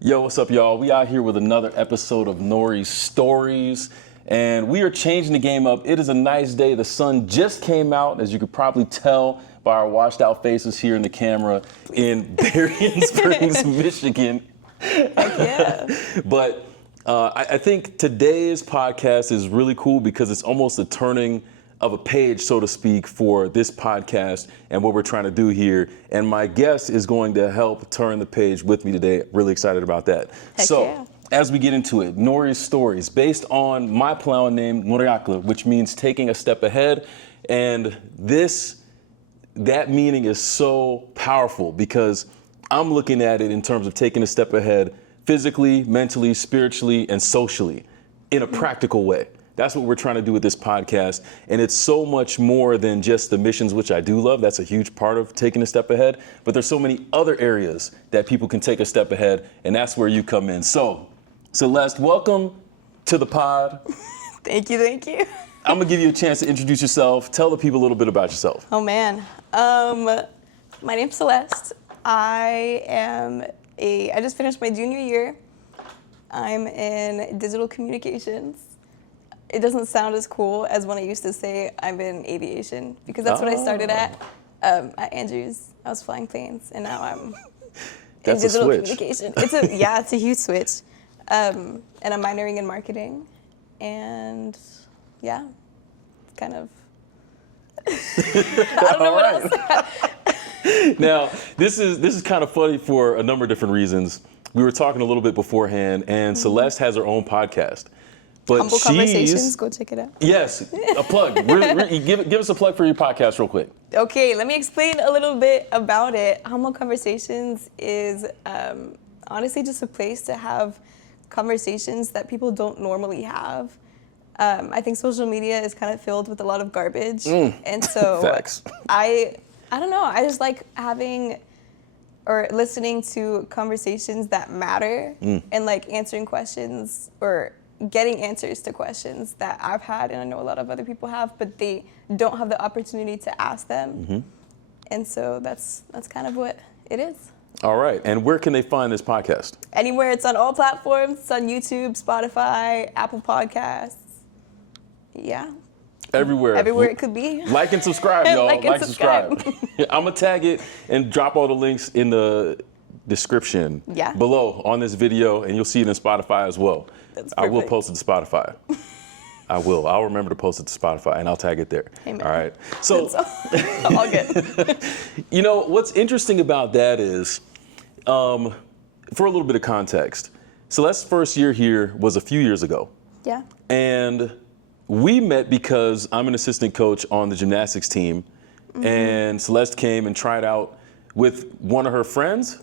Yo, what's up, y'all? We out here with another episode of Ngorii's Stories, and we are changing the game up. It is a nice day. The sun just came out, as you could probably tell by our washed out faces here in the camera in Berrien Springs, Michigan. Heck yeah. But I think today's podcast is really cool because it's almost a turning of a page, so to speak, for this podcast and what we're trying to do here. And my guest is going to help turn the page with me today. Really excited about that. Heck yeah. As we get into it, Ngorii's Stories, based on my Palawan name, Ngoriiakl, which means taking a step ahead. And that meaning is so powerful because I'm looking at it in terms of taking a step ahead physically, mentally, spiritually, and socially in a practical way. That's what we're trying to do with this podcast. And it's so much more than just the missions, which I do love. That's a huge part of taking a step ahead. But there's so many other areas that people can take a step ahead. And that's where you come in. So, Celeste, welcome to the pod. Thank you. I'm going to give you a chance to introduce yourself. Tell the people a little bit about yourself. Oh, man. My name's Celeste. I just finished my junior year. I'm in digital communications. It doesn't sound as cool as when I used to say I'm in aviation because that's what I started at Andrews. I was flying planes, and now I'm in digital communication. It's a huge switch. And I'm minoring in marketing, and yeah, kind of. I don't know what else. Now, this is kind of funny for a number of different reasons. We were talking a little bit beforehand, and Celeste has her own podcast. But Humble Conversations, go check it out. Yes, a plug. Give us a plug for your podcast real quick. Okay, let me explain a little bit about it. Humble Conversations is honestly just a place to have conversations that people don't normally have. I think social media is kind of filled with a lot of garbage. And so Facts. I don't know, I just like having or listening to conversations that matter and like answering questions or getting answers to questions that I've had and I know a lot of other people have, but they don't have the opportunity to ask them. And so that's kind of what it is. All right. And where can they find this podcast? Anywhere. It's on all platforms. It's on YouTube, Spotify, Apple Podcasts. Yeah. Everywhere. Everywhere it could be. Like and subscribe, y'all. Like and subscribe. I'm going to tag it and drop all the links in the description below on this video, and you'll see it in Spotify as well. I will post it to Spotify. I will. I'll remember to post it to Spotify, and I'll tag it there. Amen. All right. So, all good. You know, what's interesting about that is, for a little bit of context, Celeste's first year here was a few years ago. Yeah. And we met because I'm an assistant coach on the gymnastics team, and Celeste came and tried out with one of her friends,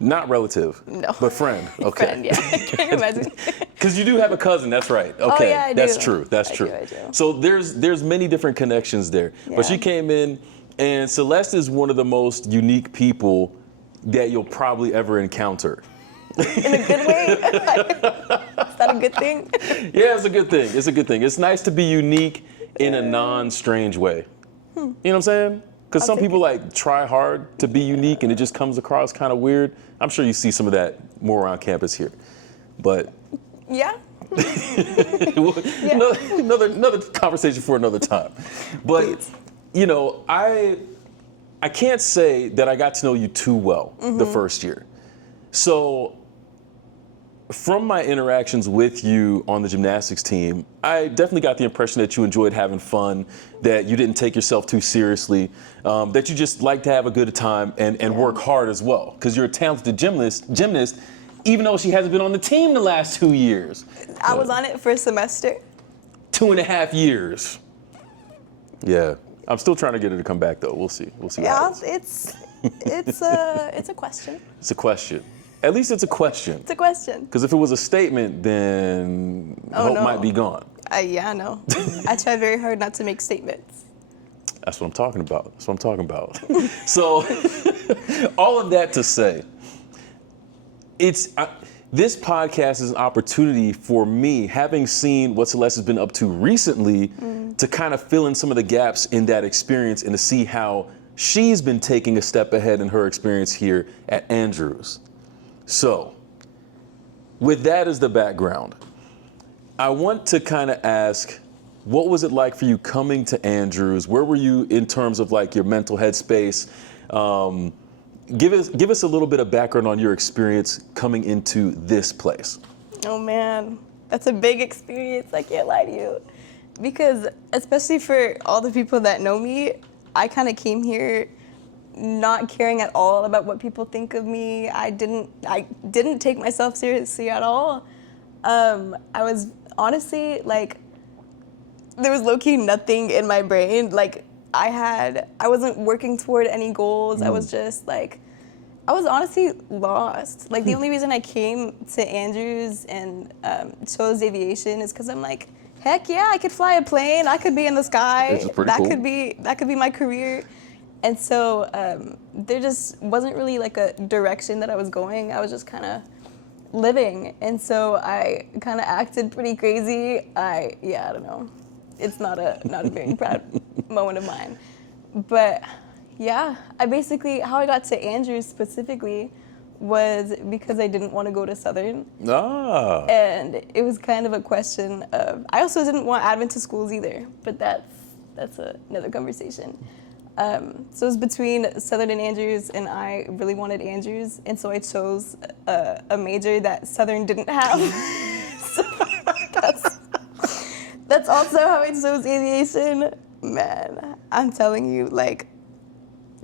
not relative, but friend. Okay. Friend, yeah. Can you imagine? Because you do have a cousin, that's right. Okay, yeah, I do. That's true. That's true. I do. So there's many different connections there. Yeah. But she came in, and Celeste is one of the most unique people that you'll probably ever encounter. In a good way? Is that a good thing? Yeah, it's a good thing. It's a good thing. It's nice to be unique in a non-strange way. You know what I'm saying? Because some people like try hard to be unique and it just comes across kind of weird. I'm sure you see some of that more around campus here. But yeah. another conversation for another time. But Please. You know, I can't say that I got to know you too well the first year. So from my interactions with you on the gymnastics team, I definitely got the impression that you enjoyed having fun, that you didn't take yourself too seriously, that you just like to have a good time and work hard as well, because you're a talented gymnast, even though she hasn't been on the team the last 2 years. I was on it for a semester. 2.5 years. Yeah. I'm still trying to get her to come back, though. We'll see. What happens. It's a question. It's a question. At least it's a question. It's a question. Because if it was a statement, then hope might be gone. Yeah, I know. I try very hard not to make statements. That's what I'm talking about. So, all of that to say, this podcast is an opportunity for me, having seen what Celeste has been up to recently, to kind of fill in some of the gaps in that experience and to see how she's been taking a step ahead in her experience here at Andrews. So, with that as the background, I want to kind of ask, what was it like for you coming to Andrews? Where were you in terms of like your mental headspace? Give us a little bit of background on your experience coming into this place. Oh man, that's a big experience. I can't lie to you. Because especially for all the people that know me, I kind of came here not caring at all about what people think of me. I didn't take myself seriously at all. I was honestly like, there was low-key nothing in my brain. Like I wasn't working toward any goals. I was just like, I was honestly lost. Like the only reason I came to Andrews and chose aviation is because I'm like, heck yeah, I could fly a plane. I could be in the sky. Which is pretty cool. That could be my career. And so there just wasn't really like a direction that I was going. I was just kind of living. And so I kind of acted pretty crazy. I don't know. It's not a very proud moment of mine. But yeah, how I got to Andrews specifically was because I didn't want to go to Southern. Ah. And it was kind of a question of, I also didn't want Adventist schools either, but that's another conversation. So it was between Southern and Andrews, and I really wanted Andrews, and so I chose a major that Southern didn't have. So that's also how I chose aviation. Man, I'm telling you, like,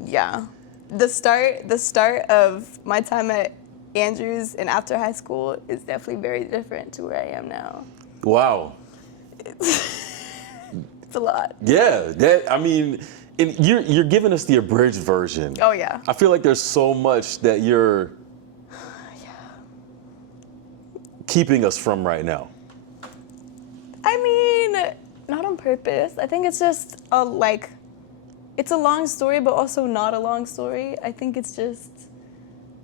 yeah. The start of my time at Andrews and after high school is definitely very different to where I am now. Wow. It's a lot. Yeah, and you're giving us the abridged version. Oh yeah. I feel like there's so much that you're keeping us from right now. I mean, not on purpose. I think it's just it's a long story, but also not a long story. I think it's just,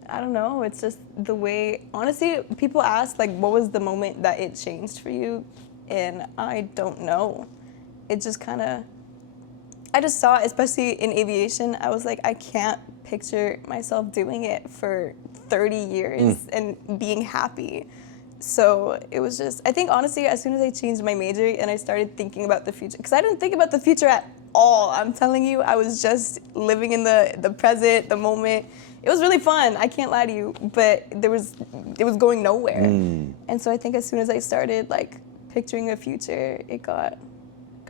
I don't know, it's just the way, honestly, people ask, like, what was the moment that it changed for you? And I don't know. It just kind of, I just saw, especially in aviation, I was like, I can't picture myself doing it for 30 years and being happy. So it was just, I think honestly, as soon as I changed my major and I started thinking about the future, because I didn't think about the future at all. I'm telling you, I was just living in the present, the moment. It was really fun, I can't lie to you, but it was going nowhere. And so I think as soon as I started like picturing a future, it got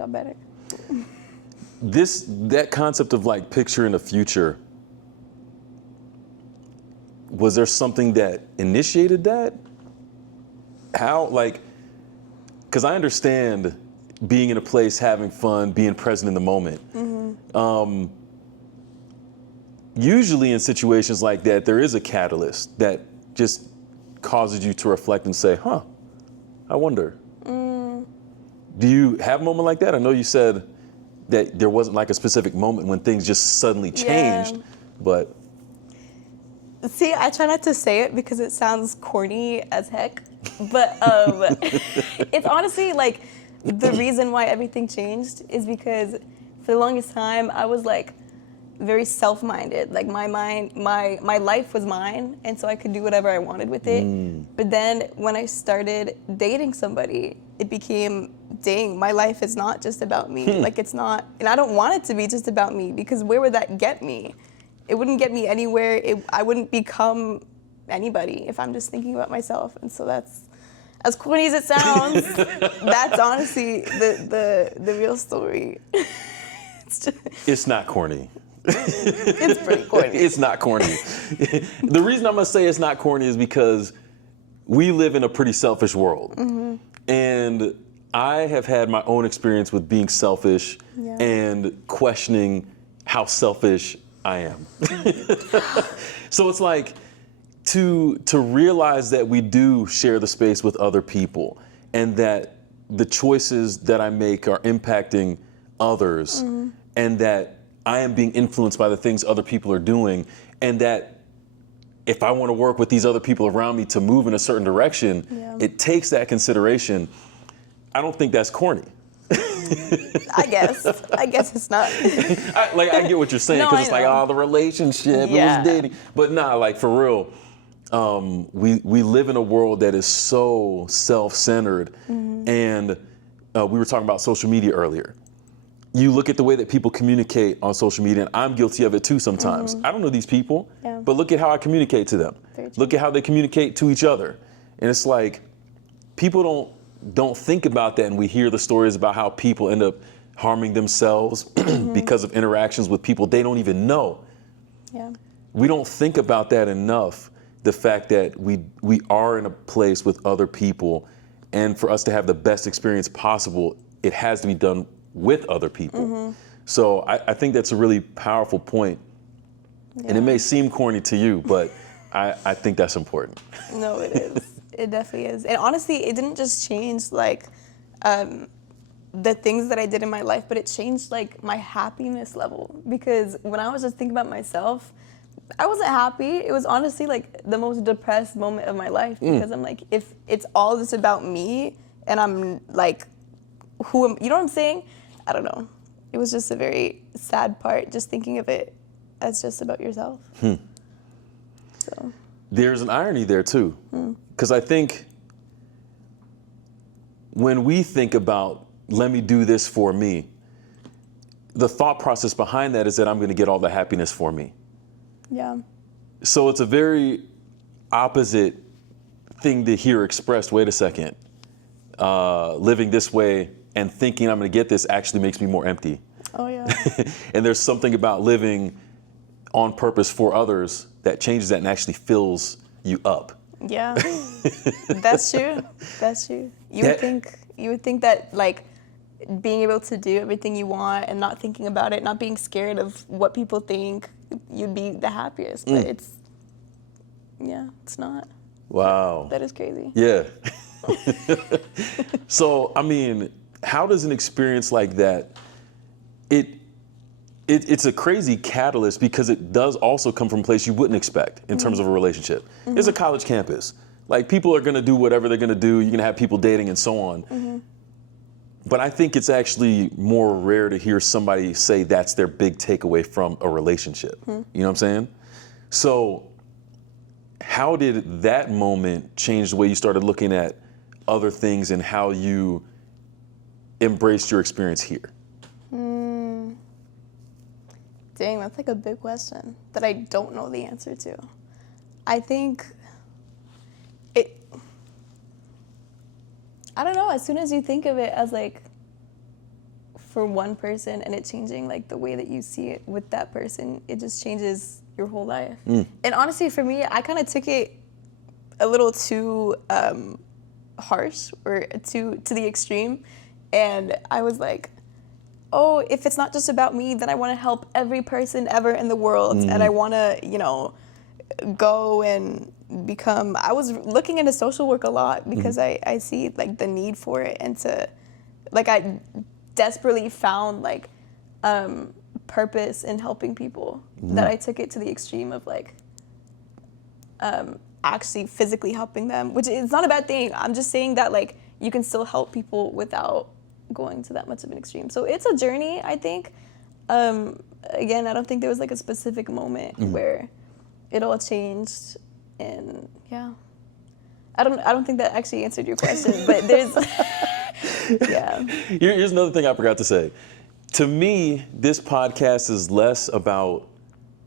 better. That concept of like picturing a future, was there something that initiated that? How, like, because I understand being in a place, having fun, being present in the moment. Usually in situations like that, there is a catalyst that just causes you to reflect and say, I wonder. Do you have a moment like that? I know you said that there wasn't like a specific moment when things just suddenly changed, but. See, I try not to say it because it sounds corny as heck, but it's honestly like the reason why everything changed is because for the longest time I was like very self-minded. Like my life was mine, and so I could do whatever I wanted with it. But then when I started dating somebody, it became, dang, my life is not just about me. Like it's not, and I don't want it to be just about me, because where would that get me? It wouldn't get me anywhere. I wouldn't become anybody if I'm just thinking about myself. And so that's, as corny as it sounds, that's honestly the real story. It's not corny. It's pretty corny. It's not corny. The reason I'm gonna say it's not corny is because we live in a pretty selfish world. And I have had my own experience with being selfish and questioning how selfish I am. So it's like to realize that we do share the space with other people, and that the choices that I make are impacting others, and that I am being influenced by the things other people are doing, and that if I want to work with these other people around me to move in a certain direction, it takes that consideration. I don't think that's corny. I guess it's not. I get what you're saying, because it's like, the relationship, it was dating. But nah, like for real, we live in a world that is so self-centered, and we were talking about social media earlier. You look at the way that people communicate on social media, and I'm guilty of it too sometimes. I don't know these people, but look at how I communicate to them. Look at how they communicate to each other. And it's like, people don't think about that, and we hear the stories about how people end up harming themselves because of interactions with people they don't even know. Yeah. We don't think about that enough, the fact that we are in a place with other people, and for us to have the best experience possible, it has to be done with other people. So I think that's a really powerful point. And it may seem corny to you, but I think that's important. No, it is. It definitely is. And honestly, it didn't just change like the things that I did in my life, but it changed like my happiness level. Because when I was just thinking about myself, I wasn't happy. It was honestly like the most depressed moment of my life, because I'm like, if it's all just about me and I'm like, you know what I'm saying? I don't know. It was just a very sad part, just thinking of it as just about yourself. So There's an irony there too, because I think when we think about, let me do this for me, the thought process behind that is that I'm going to get all the happiness for me. yeah. So it's a very opposite thing to hear expressed. Wait a second, living this way and thinking I'm going to get this actually makes me more empty. Oh yeah. And there's something about living on purpose for others that changes that and actually fills you up. Yeah. That's true. That's true. You would think that like being able to do everything you want and not thinking about it, not being scared of what people think, you'd be the happiest. But it's not. Wow. That is crazy. Yeah. So, I mean, how does an experience like that, it's a crazy catalyst, because it does also come from a place you wouldn't expect in terms of a relationship. It's a college campus. Like, people are going to do whatever they're going to do. You're going to have people dating and so on. But I think it's actually more rare to hear somebody say that's their big takeaway from a relationship. You know what I'm saying? So how did that moment change the way you started looking at other things and how you embraced your experience here? Dang, that's like a big question that I don't know the answer to. I think I don't know, as soon as you think of it as like for one person and it changing like the way that you see it with that person, it just changes your whole life. And honestly, for me, I kind of took it a little too harsh or to the extreme. And I was like, oh, if it's not just about me, then I want to help every person ever in the world. And I want to, go and become, I was looking into social work a lot because I see like the need for it, and I desperately found like purpose in helping people, that I took it to the extreme of like actually physically helping them, which is not a bad thing. I'm just saying that like you can still help people without going to that much of an extreme. So it's a journey, I think. Again, I don't think there was like a specific moment where it all changed, and yeah. I don't think that actually answered your question, but there's yeah. Here's another thing I forgot to say. To me, this podcast is less about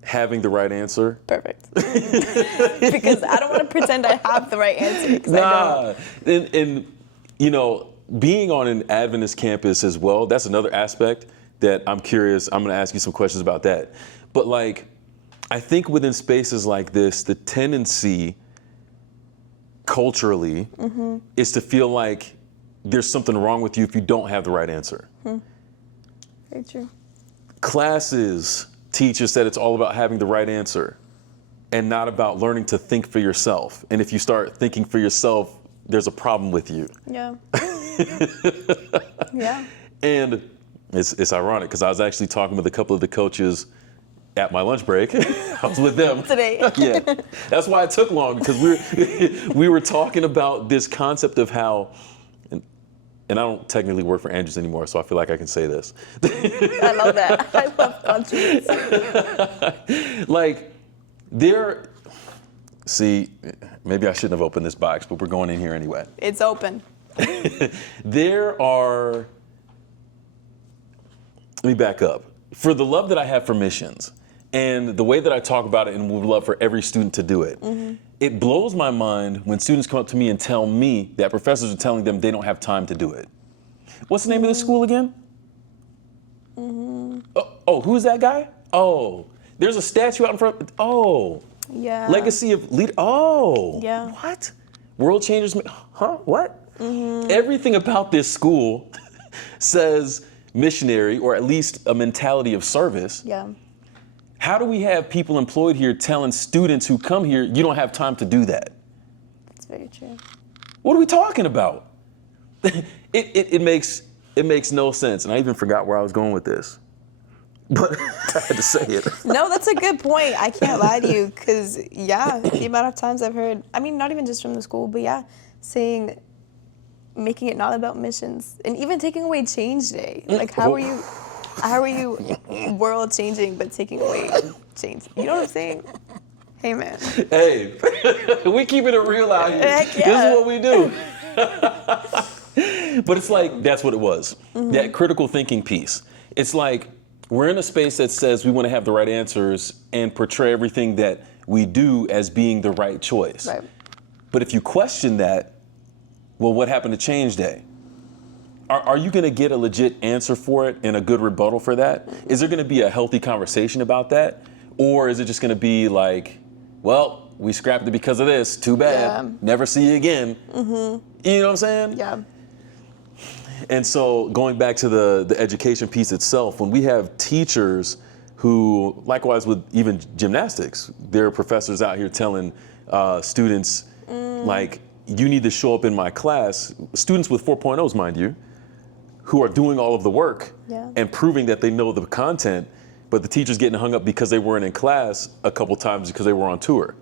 having the right answer. Perfect. Because I don't want to pretend I have the right answer, because I don't. And being on an Adventist campus as well, that's another aspect that I'm curious. I'm going to ask you some questions about that. But like, I think within spaces like this, the tendency culturally is to feel like there's something wrong with you if you don't have the right answer. Very true. Classes teach us that it's all about having the right answer and not about learning to think for yourself. And if you start thinking for yourself, there's a problem with you. Yeah. Yeah. And it's ironic, because I was actually talking with a couple of the coaches at my lunch break. I was with them Today. Yeah, that's why it took long, because we were talking about this concept of how, and I don't technically work for Andrews anymore, so I feel like I can say this. I love that. I love confidence. Like, See, maybe I shouldn't have opened this box, but we're going in here anyway. It's open. There are, let me back up. For the love that I have for missions and the way that I talk about it and would love for every student to do it, it blows my mind when students come up to me and tell me that professors are telling them they don't have time to do it. What's the name of this school again? Oh, who's that guy? Oh, there's a statue out in front. Oh, Yeah. legacy of leader. Oh, Yeah. What? World changers. Huh? What? Everything about this school says missionary, or at least a mentality of service. Yeah. How do we have people employed here telling students who come here, you don't have time to do that? That's very true. What are we talking about? It makes no sense. And I even forgot where I was going with this. But I had to say it. No, that's a good point. I can't lie to you, because, yeah, the amount of times I've heard, I mean, not even just from the school, but yeah, making it not about missions, and even taking away change day. Like, how are you world changing, but taking away change? You know what I'm saying? Hey, man. Hey, we keeping it real out here. Heck yeah. This is what we do. But it's like, that's what it was. That critical thinking piece. It's like, we're in a space that says we want to have the right answers and portray everything that we do as being the right choice. Right. But if you question that, well, what happened to change day? Are you going to get a legit answer for it and a good rebuttal for that? Is there going to be a healthy conversation about that? Or is it just going to be like, well, we scrapped it because of this, too bad, Yeah. never see you again. You know what I'm saying? Yeah. And so going back to the education piece itself, when we have teachers who, likewise with even gymnastics, there are professors out here telling students, like, you need to show up in my class, students with 4.0s, mind you, who are doing all of the work Yeah. and proving that they know the content, but the teacher's getting hung up because they weren't in class a couple times because they were on tour.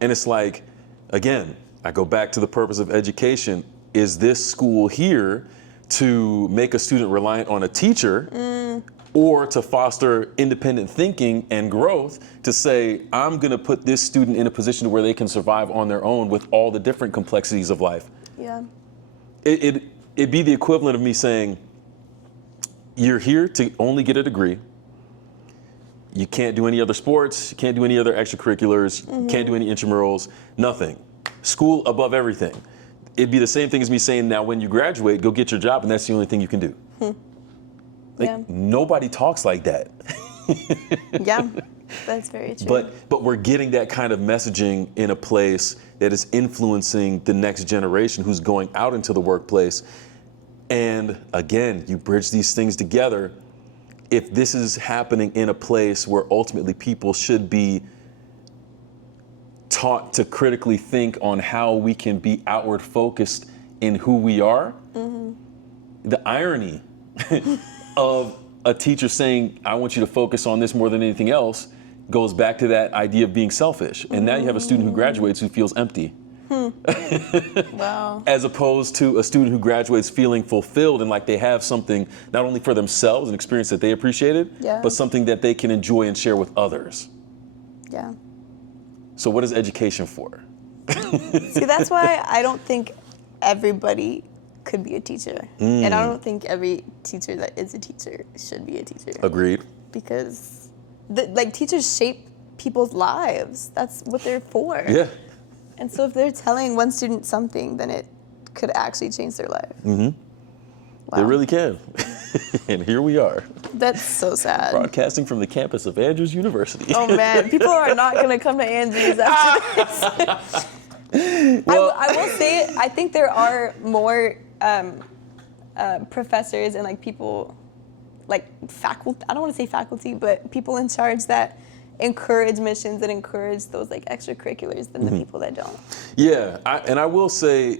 And it's like, again, I go back to the purpose of education. Is this school here to make a student reliant on a teacher, or to foster independent thinking and growth to say, I'm going to put this student in a position where they can survive on their own with all the different complexities of life? Yeah. It'd be the equivalent of me saying, you're here to only get a degree. You can't do any other sports. You can't do any other extracurriculars. You can't do any intramurals, nothing. School above everything. It'd be the same thing as me saying, now when you graduate, go get your job, and that's the only thing you can do. Yeah. Nobody talks like that. Yeah. That's very true. But we're getting that kind of messaging in a place that is influencing the next generation who's going out into the workplace. And again, you bridge these things together. If this is happening in a place where ultimately people should be taught to critically think on how we can be outward focused in who we are, the irony of a teacher saying, I want you to focus on this more than anything else, goes back to that idea of being selfish. And now you have a student who graduates who feels empty. Wow. As opposed to a student who graduates feeling fulfilled and like they have something not only for themselves, an experience that they appreciated, Yeah. but something that they can enjoy and share with others. Yeah. So what is education for? See, that's why I don't think everybody could be a teacher. And I don't think every teacher that is a teacher should be a teacher. Agreed. Because teachers shape people's lives. That's what they're for. Yeah. And so if they're telling one student something, then it could actually change their life. They Wow. really can. And here we are, That's so sad. broadcasting from the campus of Andrews University. Oh man, people are not gonna come to Andrews after this. Well, I will say, I think there are more professors and like people, like faculty. I don't want to say faculty, but people in charge that encourage missions and encourage those like extracurriculars than the people that don't. Yeah, and I will say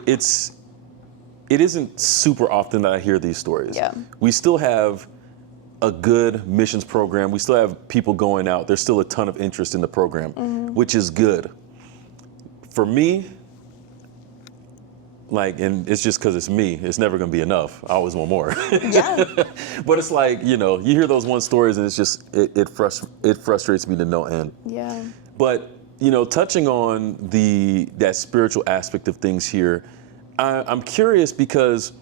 it isn't super often that I hear these stories. Yeah. We still have a good missions program. We still have people going out. There's still a ton of interest in the program, which is good. For me, and it's just because it's me, it's never going to be enough. I always want more. Yeah. But it's like, you hear those one stories and it's just, it frustrates me to no end. Yeah. But touching on that spiritual aspect of things here, I'm curious because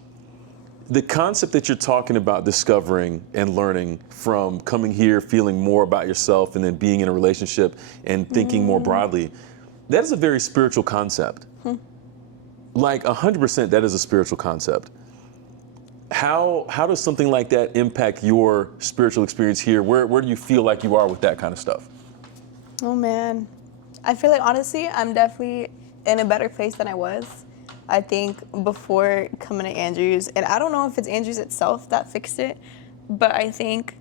the concept that you're talking about discovering and learning from coming here, feeling more about yourself, and then being in a relationship and thinking more broadly, that is a very spiritual concept. Like 100%, that is a spiritual concept. How does something like that impact your spiritual experience here? Where do you feel like you are with that kind of stuff? Oh man, I feel like honestly, I'm definitely in a better place than I was. I think before coming to Andrews, and I don't know if it's Andrews itself that fixed it, but I think,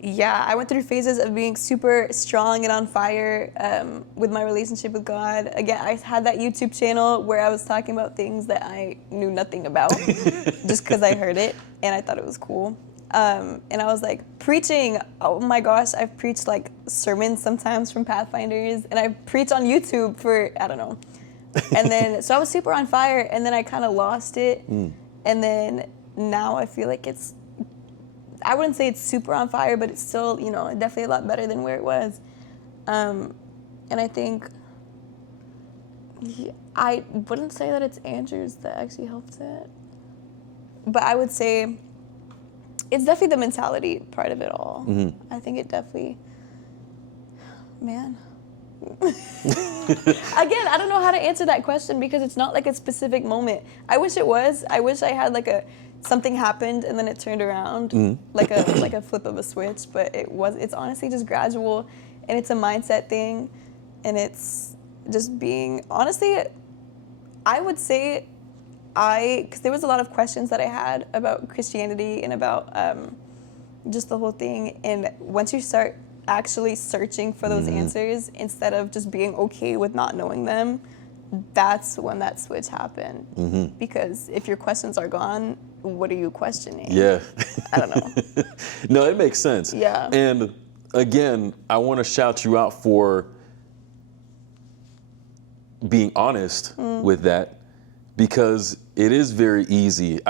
yeah, I went through phases of being super strong and on fire with my relationship with God. Again, I had that YouTube channel where I was talking about things that I knew nothing about just because I heard it and I thought it was cool. And I was like, preaching, oh my gosh, I've preached like sermons sometimes from Pathfinders, and I preach on YouTube for, I don't know. And then, so I was super on fire, and then I kind of lost it. And then now I feel like I wouldn't say it's super on fire, but it's still, definitely a lot better than where it was. And I think, I wouldn't say that it's Andrews that actually helped it. But I would say it's definitely the mentality part of it all. I think it definitely, man. Again, I don't know how to answer that question because it's not like a specific moment. I wish it was. I wish I had like something happened and then it turned around, like a flip of a switch. But it's honestly just gradual, and it's a mindset thing, and it's just being honestly. I would say, because there was a lot of questions that I had about Christianity and about just the whole thing, and once you start actually searching for those answers instead of just being okay with not knowing them, that's when that switch happened. Because if your questions are gone, what are you questioning? Yeah. I don't know. No, it makes sense. Yeah. And again, I want to shout you out for being honest with that, because it is very easy.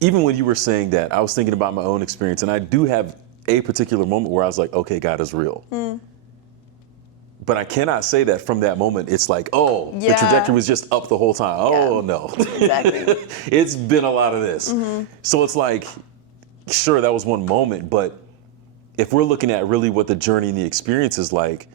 Even when you were saying that, I was thinking about my own experience, and I do have a particular moment where I was like, okay, God is real. But I cannot say that from that moment. It's like, oh, the trajectory was just up the whole time. Oh, no. Exactly. It's been a lot of this. So it's like, sure, that was one moment, but if we're looking at really what the journey and the experience is like,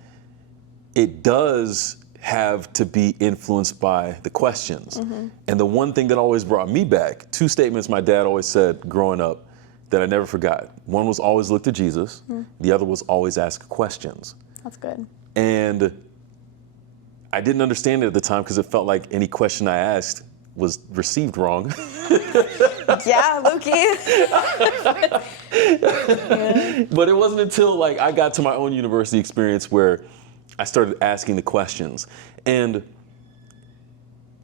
it does have to be influenced by the questions. And the one thing that always brought me back, two statements my dad always said growing up that I never forgot. One was always look to Jesus. The other was always ask questions. That's good. And I didn't understand it at the time because it felt like any question I asked was received wrong. Yeah, low-key. But it wasn't until I got to my own university experience where I started asking the questions. And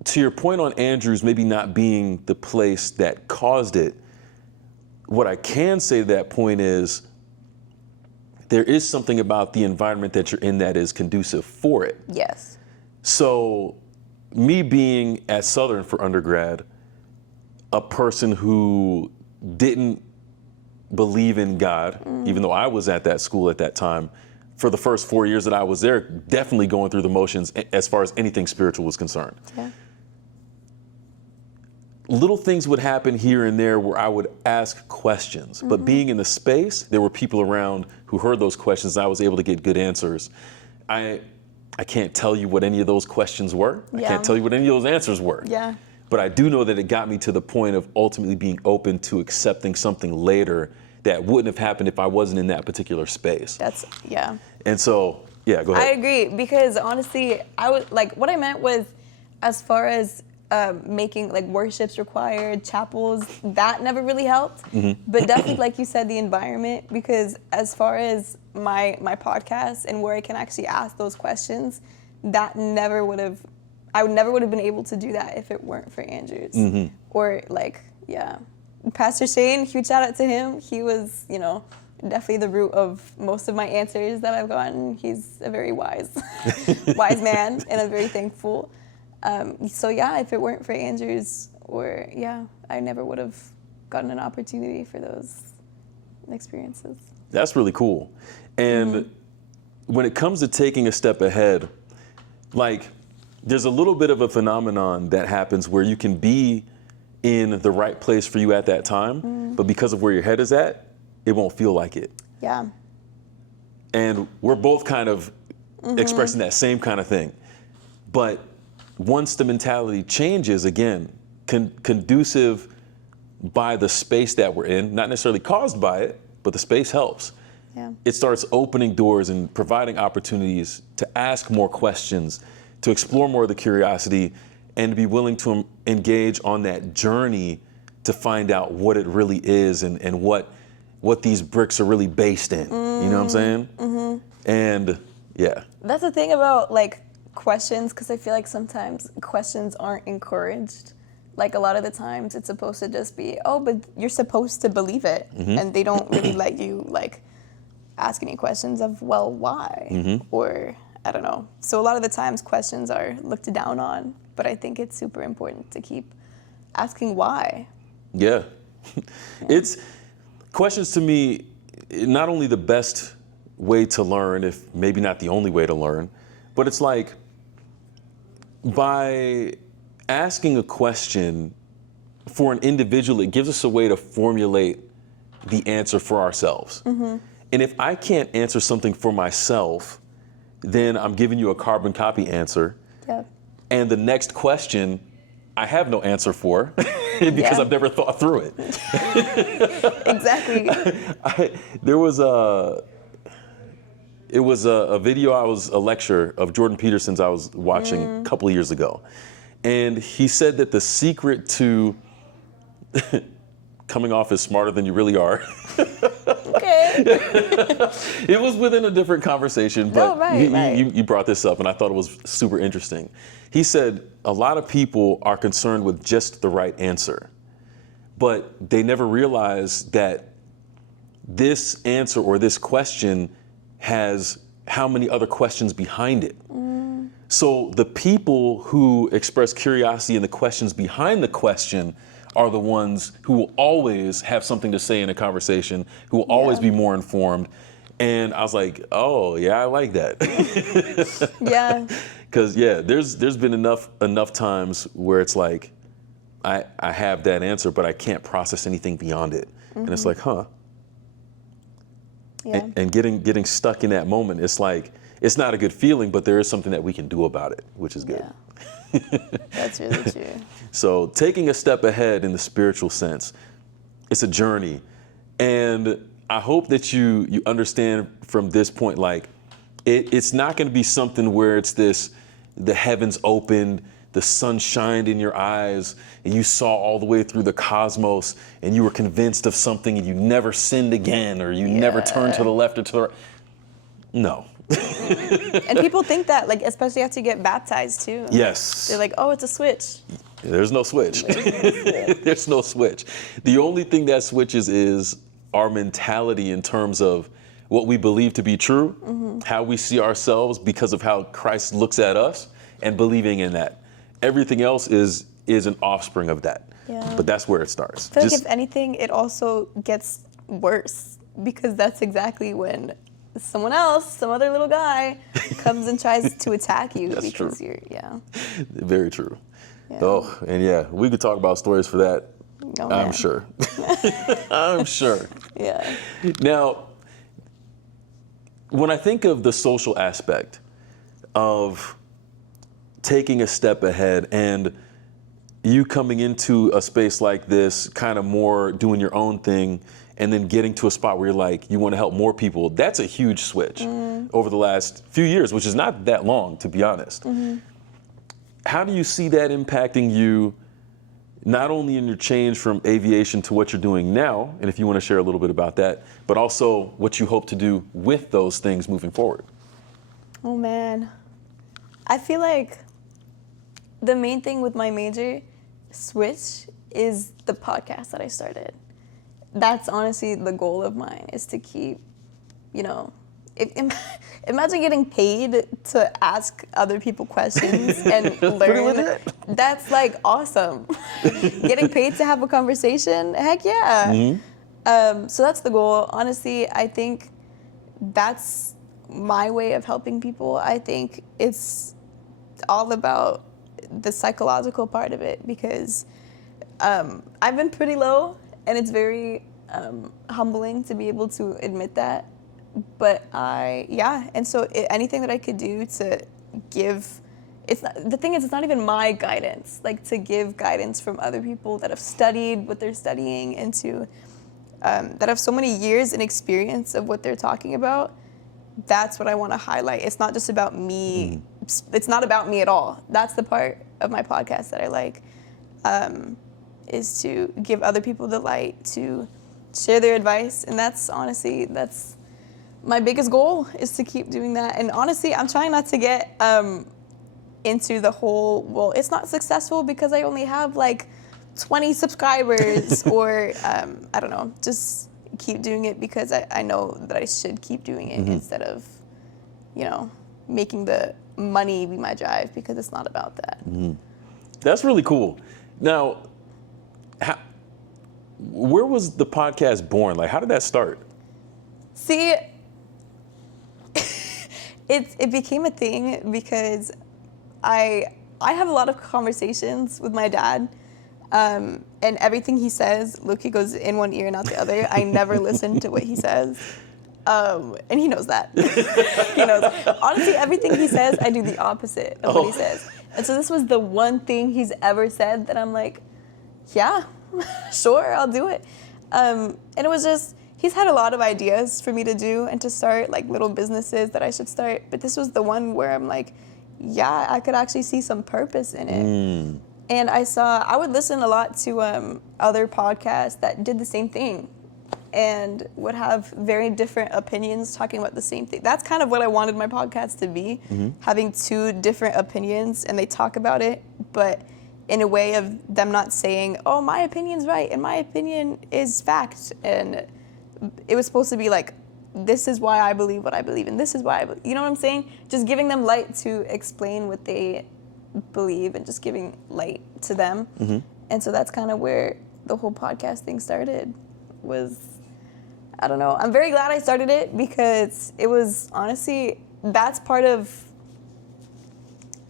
to your point on Andrews maybe not being the place that caused it, what I can say to that point is there is something about the environment that you're in that is conducive for it. Yes. So me being at Southern for undergrad, a person who didn't believe in God, even though I was at that school at that time, for the first 4 years that I was there, definitely going through the motions as far as anything spiritual was concerned. Yeah. Little things would happen here and there where I would ask questions, but being in the space, there were people around who heard those questions. I was able to get good answers. I can't tell you what any of those questions were. I can't tell you what any of those answers were. Yeah. But I do know that it got me to the point of ultimately being open to accepting something later that wouldn't have happened if I wasn't in that particular space. Yeah. And so, yeah, go ahead. I agree, because honestly, what I meant was, as far as making worships required, chapels, that never really helped. But definitely, like you said, the environment, because as far as my podcast and where I can actually ask those questions, I never would have been able to do that if it weren't for Andrews. Or Pastor Shane, huge shout out to him. He was, definitely the root of most of my answers that I've gotten. He's a very wise man, and I'm very thankful. If it weren't for Andrews, I never would have gotten an opportunity for those experiences. That's really cool. And when it comes to taking a step ahead, like there's a little bit of a phenomenon that happens where you can be in the right place for you at that time, but because of where your head is at, it won't feel like it. Yeah. And we're both kind of expressing that same kind of thing. But once the mentality changes, again, conducive by the space that we're in, not necessarily caused by it, but the space helps. Yeah. It starts opening doors and providing opportunities to ask more questions, to explore more of the curiosity, and to be willing to engage on that journey to find out what it really is and what these bricks are really based in. You know what I'm saying? And yeah. That's the thing about like questions, because I feel like sometimes questions aren't encouraged. Like a lot of the times it's supposed to just be, oh, but you're supposed to believe it. And they don't really let you like ask any questions of, well, why? Or I don't know. So a lot of the times questions are looked down on, but I think it's super important to keep asking why. Yeah. It's questions to me, not only the best way to learn, if maybe not the only way to learn, but it's like by asking a question for an individual, it gives us a way to formulate the answer for ourselves. And if I can't answer something for myself, then I'm giving you a carbon copy answer. Yeah. And the next question, I have no answer for because I've never thought through it. Exactly. It was a video, a lecture of Jordan Peterson's I was watching a couple of years ago. And he said that the secret to coming off as smarter than you really are. Okay. It was within a different conversation, but right. You brought this up and I thought it was super interesting. He said a lot of people are concerned with just the right answer, but they never realize that this answer or this question has how many other questions behind it. So the people who express curiosity in the questions behind the question are the ones who will always have something to say in a conversation, who will always be more informed. And I was like, oh, yeah, I like that. Yeah. Because, there's been enough times where it's like, I have that answer, but I can't process anything beyond it. And it's like, huh. Yeah. And getting stuck in that moment, it's like, it's not a good feeling, but there is something that we can do about it, which is good. Yeah. That's really true. So taking a step ahead in the spiritual sense, it's a journey. And I hope that you understand from this point, like, it's not going to be something where it's the heavens opened, the sun shined in your eyes, and you saw all the way through the cosmos, and you were convinced of something, and you never sinned again, or you never turned to the left or to the right. No. And people think that, like, especially after you get baptized too. Yes. They're like, oh, it's a switch. There's no switch. There's no switch. The only thing that switches is our mentality in terms of what we believe to be true, how we see ourselves because of how Christ looks at us, and believing in that. Everything else is an offspring of that. Yeah. But that's where it starts. I feel like if anything, it also gets worse, because that's exactly when someone else, some other little guy, comes and tries to attack you because true. you're, Very true. Yeah. Oh, and we could talk about stories for that. Oh, I'm man. sure. I'm sure. Yeah. Now, when I think of the social aspect of taking a step ahead and you coming into a space like this, kind of more doing your own thing, and then getting to a spot where you're like, you want to help more people, that's a huge switch over the last few years, which is not that long, to be honest. How do you see that impacting you, not only in your change from aviation to what you're doing now, and if you want to share a little bit about that, but also what you hope to do with those things moving forward? Oh, man. I feel like the main thing with my major switch is the podcast that I started. That's honestly the goal of mine, is to keep, imagine getting paid to ask other people questions and learn. That's like awesome. Getting paid to have a conversation, heck yeah. So that's the goal. Honestly, I think that's my way of helping people. I think it's all about the psychological part of it, because I've been pretty low, and it's very humbling to be able to admit that. But and so anything that I could do to give, the thing is, it's not even my guidance, like to give guidance from other people that have studied what they're studying, and to that have so many years and experience of what they're talking about. That's what I want to highlight. It's not just about me. It's not about me at all. That's the part of my podcast that I like, is to give other people the light, to share their advice. And that's honestly, that's my biggest goal, is to keep doing that. And honestly, I'm trying not to get into the whole, well, it's not successful because I only have like 20 subscribers or I don't know, just keep doing it because I know that I should keep doing it, instead of, making the money be my drive, because it's not about that. That's really cool. Now, where was the podcast born? Like, how did that start? See, it became a thing because I have a lot of conversations with my dad, and everything he says, Loki goes in one ear and out the other. I never listen to what he says, and he knows that. He knows. Honestly, everything he says, I do the opposite of what he says. And so this was the one thing he's ever said that I'm like, yeah, sure, I'll do it. And it was just, he's had a lot of ideas for me to do and to start, like little businesses that I should start. But this was the one where I'm like, yeah, I could actually see some purpose in it. And I would listen a lot to other podcasts that did the same thing and would have very different opinions talking about the same thing. That's kind of what I wanted my podcast to be, having two different opinions, and they talk about it, but in a way of them not saying, oh, my opinion's right and my opinion is fact. And it was supposed to be like, this is why I believe what I believe, and this is why I believe. You know what I'm saying? Just giving them light to explain what they believe, and just giving light to them. And so that's kind of where the whole podcast thing started, was, I don't know. I'm very glad I started it, because it was, honestly, that's part of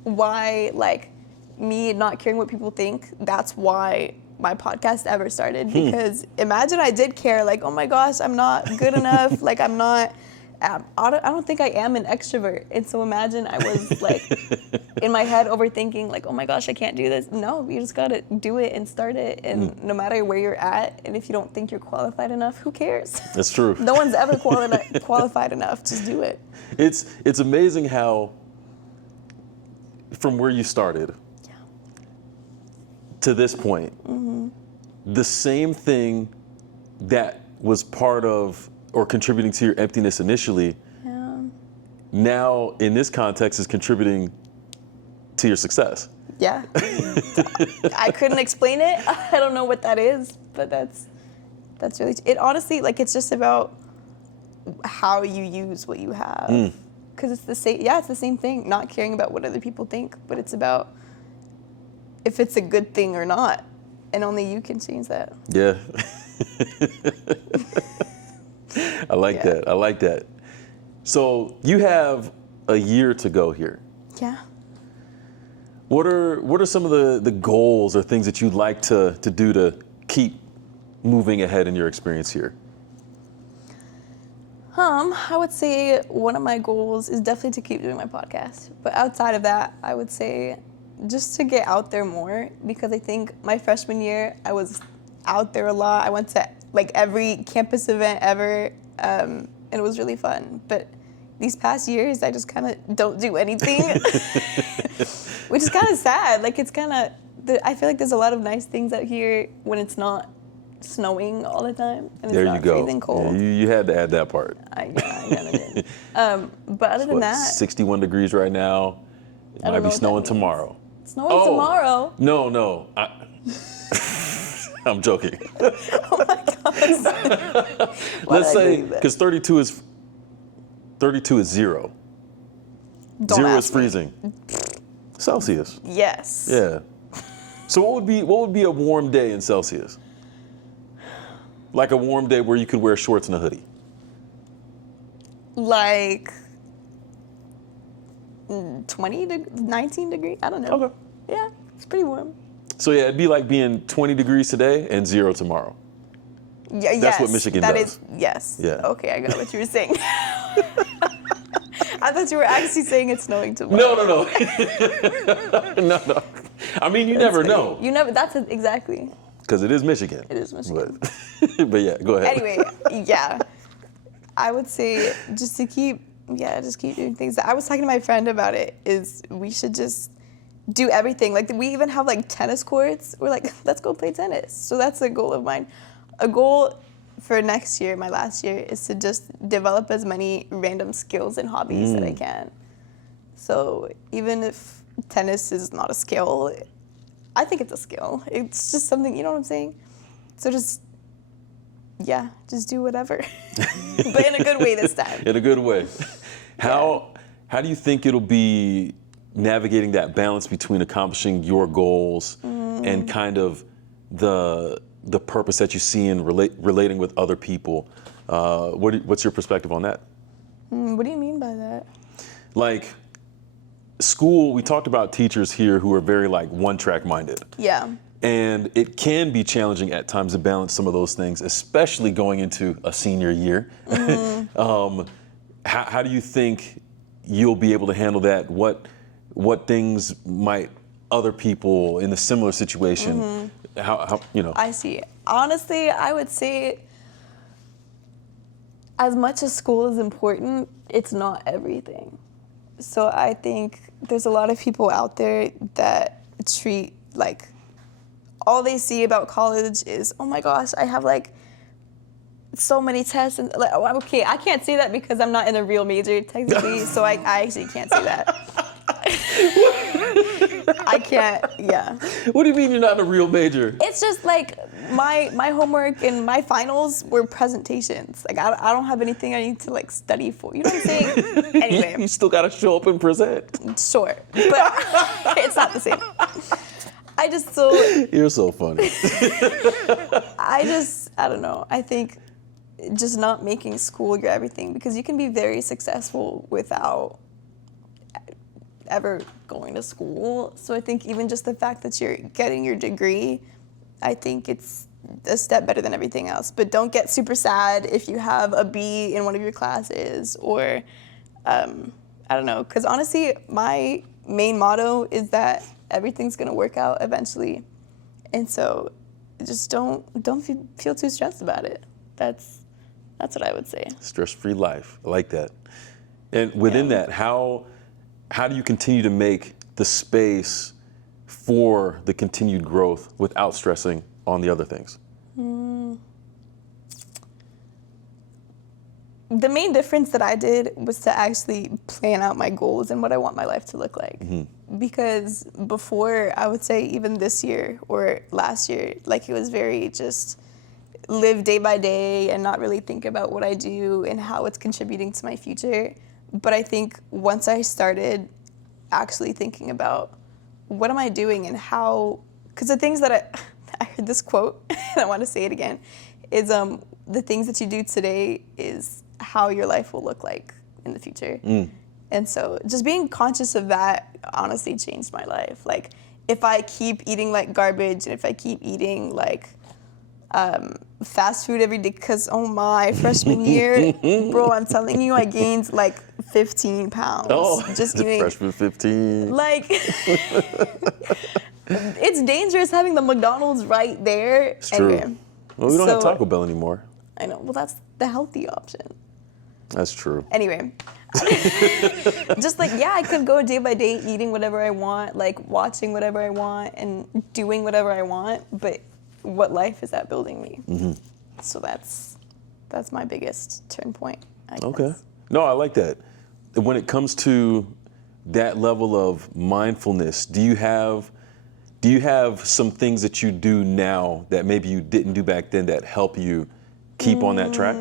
why, like, me not caring what people think, that's why my podcast ever started. Because imagine I did care, like, oh my gosh, I'm not good enough, like, I don't think I am an extrovert. And so imagine I was like in my head overthinking, like, oh my gosh, I can't do this. No, you just gotta do it and start it. And no matter where you're at, and if you don't think you're qualified enough, who cares? That's true. No one's ever qualified enough. Just do it. It's amazing how, from where you started to this point, the same thing that was part of or contributing to your emptiness initially, now in this context is contributing to your success. Yeah. I couldn't explain it. I don't know what that is, but that's really, it honestly, like, it's just about how you use what you have. Because it's the same thing, not caring about what other people think, but it's about if it's a good thing or not, and only you can change that. Yeah. I like that. I like that. So you have a year to go here. Yeah. What are some of the goals or things that you'd like to do to keep moving ahead in your experience here? I would say one of my goals is definitely to keep doing my podcast. But outside of that, I would say just to get out there more, because I think my freshman year, I was out there a lot. I went to like every campus event ever, and it was really fun. But these past years, I just kind of don't do anything, which is kind of sad. Like, it's kind of, I feel like there's a lot of nice things out here when it's not snowing all the time and there it's not freezing cold. Yeah, you had to add that part. I kind of did. But other than that, 61 degrees right now. It might be snowing tomorrow. Snowing tomorrow? No. I'm joking. Oh my God. Let's say, because 32 is 0. Don't 0 ask is freezing. Celsius. Yes. Yeah. So what would be a warm day in Celsius? Like a warm day where you could wear shorts and a hoodie. Like 20 to 19 degrees. I don't know. Okay. Yeah, it's pretty warm. So yeah, it'd be like being 20 degrees today and 0 tomorrow. Yeah, That's what Michigan that does. is, yes. Yeah. Okay, I got what you were saying. I thought you were actually saying it's snowing tomorrow. No. No. I mean, you never know. You never. That's it, exactly. Because it is Michigan. It is Michigan. But yeah, go ahead. Anyway, yeah. I would say just keep doing things. I was talking to my friend about it, is we should just do everything. Like, we even have like tennis courts. We're like, let's go play tennis. So that's a goal of mine. A goal for next year, my last year, is to just develop as many random skills and hobbies that I can. So even if tennis is not a skill, I think it's a skill. It's just something, you know what I'm saying? So just do whatever. But in a good way this time. In a good way. How do you think it'll be navigating that balance between accomplishing your goals and kind of the purpose that you see in relating with other people? What's your perspective on that? What do you mean by that? Like, school, we talked about teachers here who are very like one-track minded. Yeah. And it can be challenging at times to balance some of those things, especially going into a senior year. How do you think you'll be able to handle that? What things might other people in a similar situation, how you know? I see. Honestly, I would say as much as school is important, it's not everything. So I think there's a lot of people out there that treat like all they see about college is, oh my gosh, I have like so many tests, and like, okay, I can't say that because I'm not in a real major technically, so I actually can't say that. I can't, yeah. What do you mean you're not in a real major? It's just like my homework and my finals were presentations. Like I don't have anything I need to like study for. You know what I'm saying? Anyway. You still gotta show up and present. Sure, but it's not the same. You're so funny. I don't know. I think just not making school your everything, because you can be very successful without ever going to school. So I think even just the fact that you're getting your degree, I think it's a step better than everything else. But don't get super sad if you have a B in one of your classes, or I don't know. Because honestly, my main motto is that everything's gonna work out eventually, and so just don't feel too stressed about it. That's what I would say. Stress-free life. I like that. And within that, how do you continue to make the space for the continued growth without stressing on the other things? The main difference that I did was to actually plan out my goals and what I want my life to look like. Because before, I would say even this year or last year, like it was very just live day by day and not really think about what I do and how it's contributing to my future. But I think once I started actually thinking about what am I doing and how, because the things that I heard this quote, and I want to say it again, is the things that you do today is how your life will look like in the future. And so just being conscious of that honestly changed my life. Like if I keep eating like garbage and if I keep eating like fast food every day, because oh my, freshman year, bro, I'm telling you, I gained like 15 pounds. Oh, just eating. Freshman 15. Like, it's dangerous having the McDonald's right there. It's true. Anyway, Well, we don't have Taco Bell anymore. I know. Well, that's the healthy option. That's true. Anyway, just like, yeah, I could go day by day eating whatever I want, like watching whatever I want and doing whatever I want, but what life is that building me? So that's my biggest turn point, I guess. Okay. No, I like that. When it comes to that level of mindfulness, do you have some things that you do now that maybe you didn't do back then that help you keep on that track?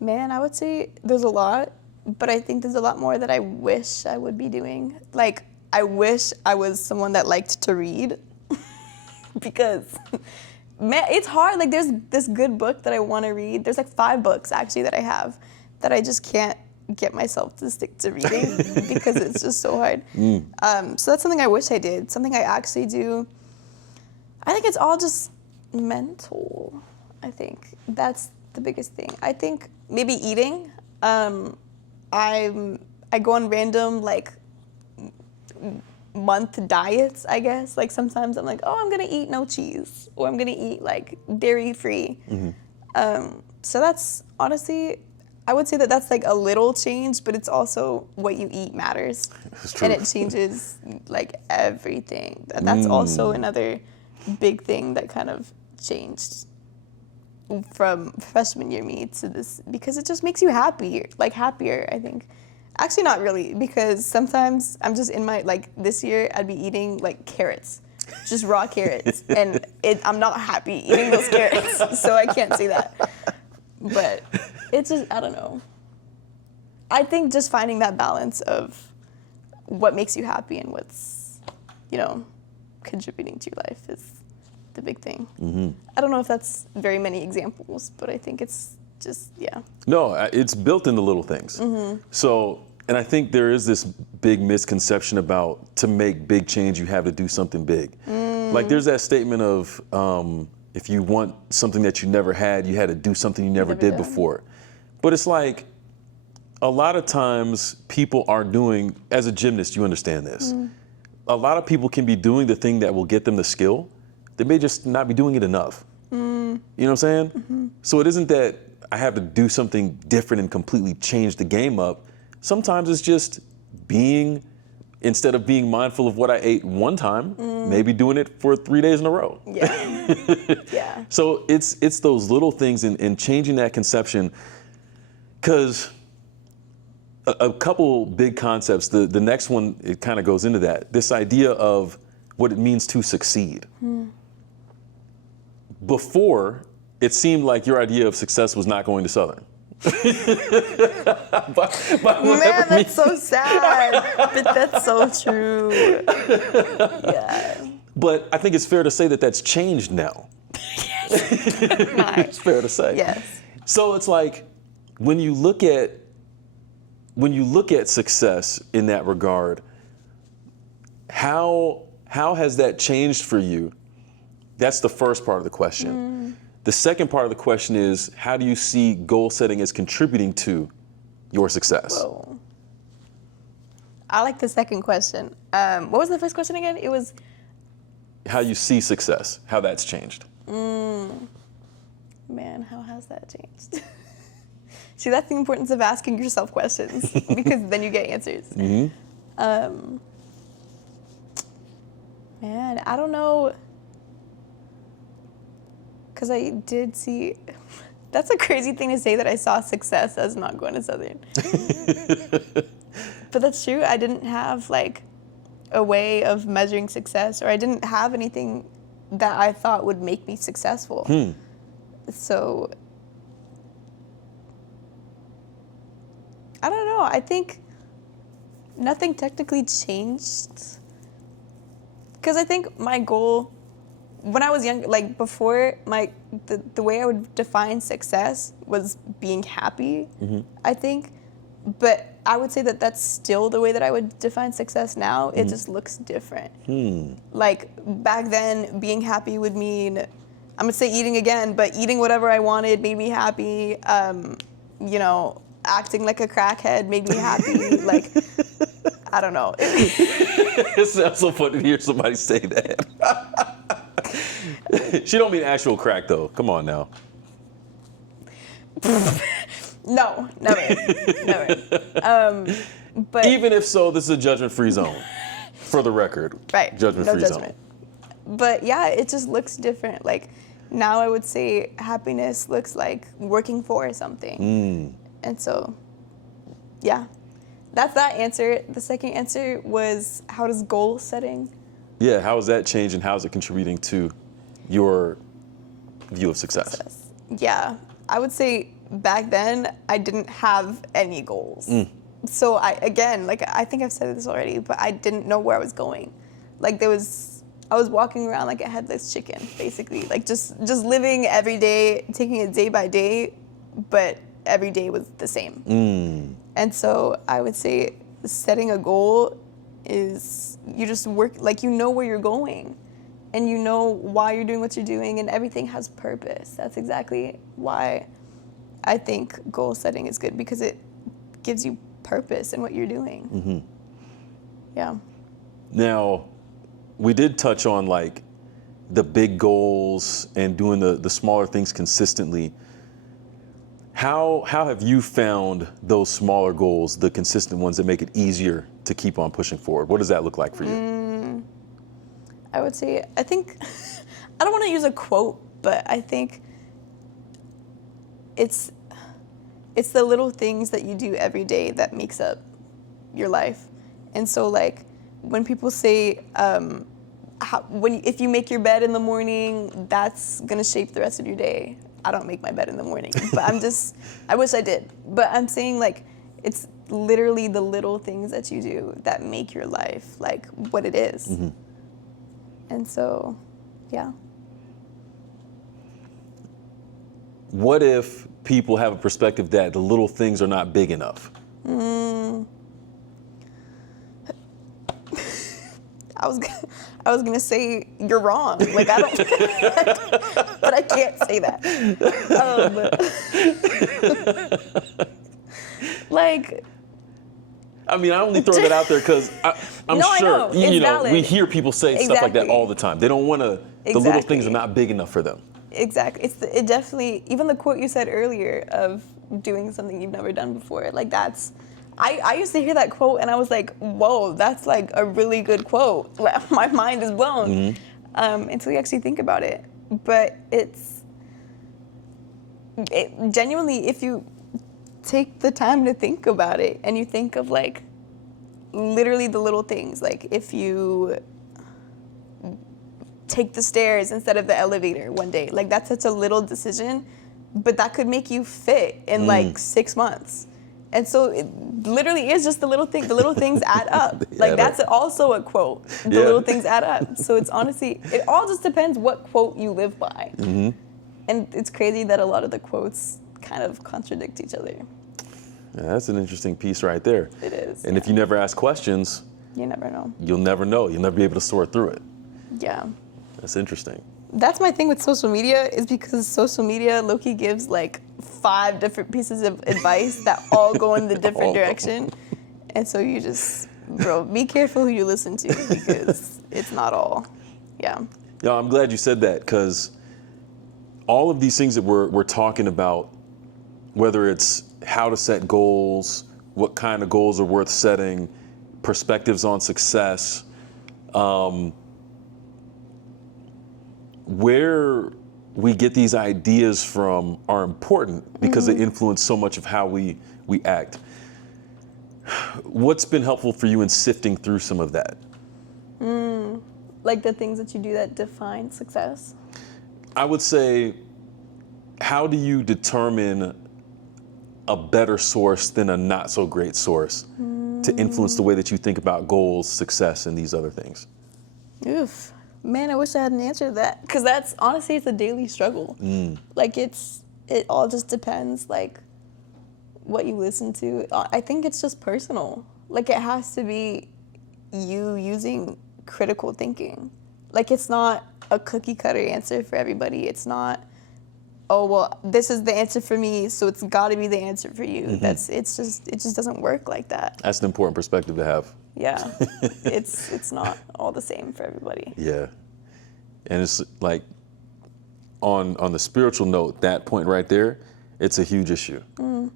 Man, I would say there's a lot, but I think there's a lot more that I wish I would be doing. Like, I wish I was someone that liked to read because, man, it's hard. Like, there's this good book that I want to read. There's like 5 books, actually, that I have that I just can't get myself to stick to reading because it's just so hard. So that's something I wish I did. Something I actually do. I think it's all just mental. I think that's the biggest thing. I think maybe eating. I go on random like month diets, I guess. Like sometimes I'm like, oh, I'm gonna eat no cheese, or I'm gonna eat like dairy free. So that's honestly, I would say that that's like a little change, but it's also what you eat matters, and it changes like everything. That's also another big thing that kind of changed from freshman year me to this, because it just makes you happier, I think. Actually, not really, because sometimes I'm just in my, like this year I'd be eating like carrots, just raw carrots, and I'm not happy eating those carrots, so I can't say that. But it's just, I don't know. I think just finding that balance of what makes you happy and what's, contributing to your life is the big thing. I don't know if that's very many examples, but I think it's just, yeah. No, it's built in the little things. So, and I think there is this big misconception about to make big change, you have to do something big. Like there's that statement of if you want something that you never had, you had to do something you never did before. But it's like a lot of times people are doing, as a gymnast, you understand this. A lot of people can be doing the thing that will get them the skill. They may just not be doing it enough. You know what I'm saying? So it isn't that I have to do something different and completely change the game up. Sometimes it's just instead of being mindful of what I ate one time, maybe doing it for 3 days in a row. Yeah. Yeah. So it's those little things and changing that conception, because a couple big concepts, the next one, it kind of goes into that, this idea of what it means to succeed. Before, it seemed like your idea of success was not going to Southern. Man, that's so sad, but that's so true. Yeah. But I think it's fair to say that that's changed now. It's fair to say. Yes. So it's like when you look at success in that regard, how has that changed for you? That's the first part of the question. The second part of the question is, how do you see goal setting as contributing to your success? Whoa. I like the second question. What was the first question again? It was how you see success, how that's changed. Man, how has that changed? See, that's the importance of asking yourself questions, because then you get answers. Man, I don't know. Because I did see, that's a crazy thing to say, that I saw success as not going to Southern. But that's true. I didn't have like a way of measuring success, or I didn't have anything that I thought would make me successful. So, I don't know. I think nothing technically changed. Because I think my goal, when I was young, like before, the way I would define success was being happy, I think. But I would say that that's still the way that I would define success now. It just looks different. Like back then, being happy would mean, I'm gonna say eating again, but eating whatever I wanted made me happy. Acting like a crackhead made me happy. Like, I don't know. It sounds so funny to hear somebody say that. She don't mean actual crack though. Come on now. No, never. But even if so, this is a judgment-free zone. For the record, right? Judgment-free zone. But yeah, it just looks different. Like now, I would say happiness looks like working for something. And so, yeah, that's that answer. The second answer was, how does goal setting? Yeah, how is that changing? How is it contributing to your view of success? Yeah, I would say back then I didn't have any goals. So I think I've said this already, but I didn't know where I was going. Like I was walking around like a headless chicken, basically. Like just living every day, taking it day by day, but every day was the same. And so I would say setting a goal is you just work, like you know where you're going and you know why you're doing what you're doing and everything has purpose. That's exactly why I think goal setting is good, because it gives you purpose in what you're doing. Mm-hmm. Yeah. Now, we did touch on like the big goals and doing the smaller things consistently. How have you found those smaller goals, the consistent ones that make it easier to keep on pushing forward? What does that look like for you? I would say, I think, I don't want to use a quote, but I think it's the little things that you do every day that makes up your life. And so like when people say, if you make your bed in the morning, that's going to shape the rest of your day. I don't make my bed in the morning, but I wish I did. But I'm saying like, it's literally the little things that you do that make your life like what it is. Mm-hmm. And so, yeah. What if people have a perspective that the little things are not big enough? I was gonna say you're wrong. Like I don't, but I can't say that. Like. I mean, I only throw that out there because I'm No, sure I know. It's valid. we hear people say stuff like that Exactly. all the time. They don't want to. The little things are not big enough for them. Exactly. It definitely, even the quote you said earlier of doing something you've never done before, like that's, I used to hear that quote and I was like, whoa, that's like a really good quote. My mind is blown until you actually think about it. But it genuinely, if you take the time to think about it and you think of like literally the little things, like if you take the stairs instead of the elevator one day, like that's such a little decision, but that could make you fit in like 6 months. And so it literally is just the little thing. The little things add up. Like that's also a quote. The little things add up. So it's honestly, it all just depends what quote you live by. Mm-hmm. And it's crazy that a lot of the quotes kind of contradict each other. Yeah, that's an interesting piece right there. It is. And if you never ask questions, you never know. You'll never know. You'll never be able to sort through it. Yeah. That's interesting. That's my thing with social media, is because social media low-key gives like 5 different pieces of advice that all go in the different direction. And so you just, bro, be careful who you listen to, because it's not all. Yeah. Yeah, I'm glad you said that, because all of these things that we're talking about, whether it's how to set goals, what kind of goals are worth setting, perspectives on success, where we get these ideas from are important because they influence so much of how we act. What's been helpful for you in sifting through some of that? Like the things that you do that define success? I would say, how do you determine a better source than a not so great source to influence the way that you think about goals, success, and these other things? Oof. Man, I wish I had an answer to that, because that's honestly, it's a daily struggle. Like it all just depends, like what you listen to. I think it's just personal. Like it has to be you using critical thinking. Like it's not a cookie cutter answer for everybody. It's not, oh well, this is the answer for me, so it's got to be the answer for you. It just doesn't work like that. That's an important perspective to have. Yeah, it's not all the same for everybody. Yeah, and it's like on the spiritual note, that point right there, it's a huge issue.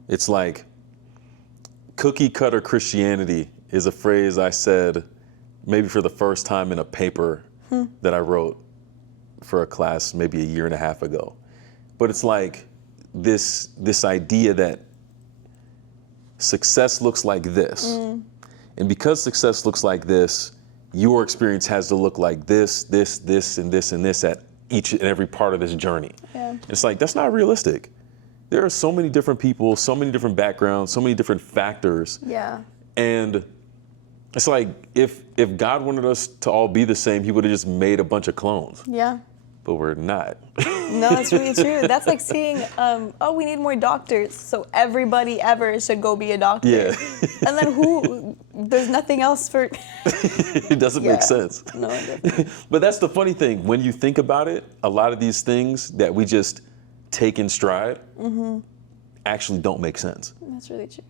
It's like cookie cutter Christianity is a phrase I said maybe for the first time in a paper that I wrote for a class maybe a year and a half ago. But it's like this idea that success looks like this. And because success looks like this, your experience has to look like this, this, this, and this, and this at each and every part of this journey. Yeah. It's like, that's not realistic. There are so many different people, so many different backgrounds, so many different factors. Yeah. And it's like, if God wanted us to all be the same, he would have just made a bunch of clones. Yeah. but we're not. No, that's really true. That's like saying, oh, we need more doctors, so everybody ever should go be a doctor. Yeah. And then there's nothing else for... It doesn't make sense. No, it doesn't. But that's the funny thing. When you think about it, a lot of these things that we just take in stride actually don't make sense. That's really true.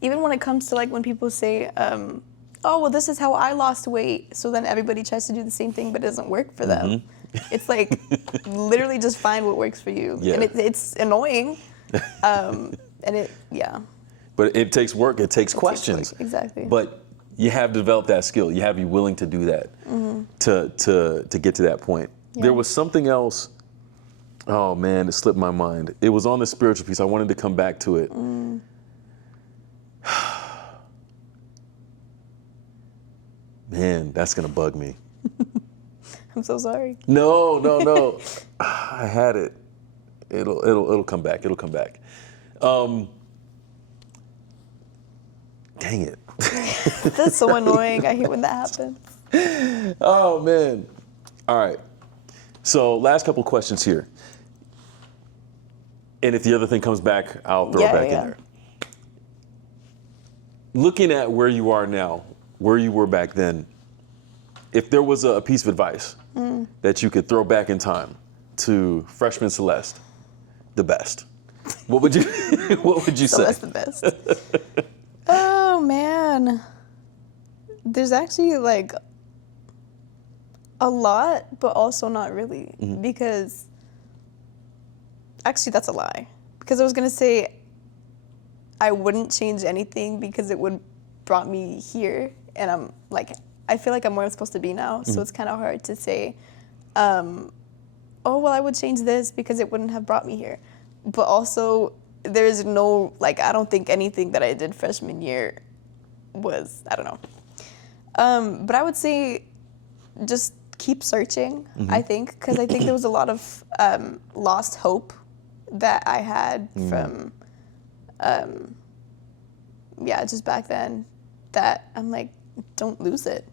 Even when it comes to like when people say, oh, well, this is how I lost weight. So then everybody tries to do the same thing, but it doesn't work for them. It's like literally just find what works for you. Yeah. And it's annoying. But it takes work. It takes questions. Exactly. But you have developed that skill. You have to be willing to do that to get to that point. Yeah. There was something else. Oh man, it slipped my mind. It was on the spiritual piece. I wanted to come back to it. Man, that's gonna bug me. I'm so sorry. No. I had it. It'll come back. It'll come back. Dang it. That's so annoying. I hate when that happens. Oh man. All right. So last couple questions here. And if the other thing comes back, I'll throw it back in there. Looking at where you are now, where you were back then, if there was a piece of advice that you could throw back in time to freshman Celeste, the best, what would you say? Celeste the best. Oh man. There's actually like a lot, but also not really, because actually that's a lie. Because I was gonna say I wouldn't change anything because it would brought me here, and I'm like, I feel like I'm where I'm supposed to be now, so it's kind of hard to say, oh well, I would change this because it wouldn't have brought me here. But also, there's no, like, I don't think anything that I did freshman year was, I don't know. But I would say just keep searching, I think, because I think there was a lot of lost hope that I had from, just back then, that I'm like, don't lose it.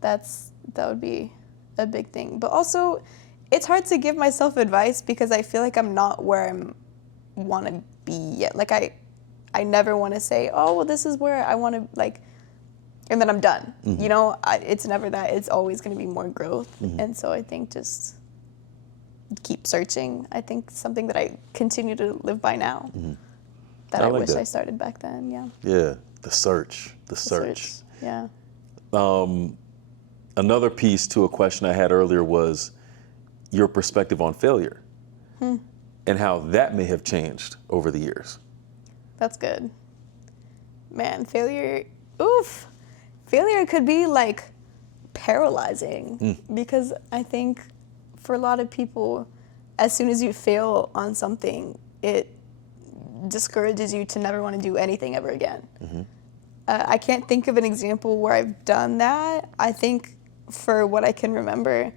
That would be a big thing. But also, it's hard to give myself advice because I feel like I'm not where I want to be yet. Like, I never want to say, oh, well, this is where I want to, like, and then I'm done. You know, it's never that. It's always going to be more growth. And so I think just keep searching. I think something that I continue to live by now that I wish I started back then. Yeah. Yeah, the search. Yeah. Another piece to a question I had earlier was your perspective on failure and how that may have changed over the years. That's good. Man, failure, oof. Failure could be like paralyzing because I think for a lot of people, as soon as you fail on something, it discourages you to never want to do anything ever again. I can't think of an example where I've done that. I think for what I can remember,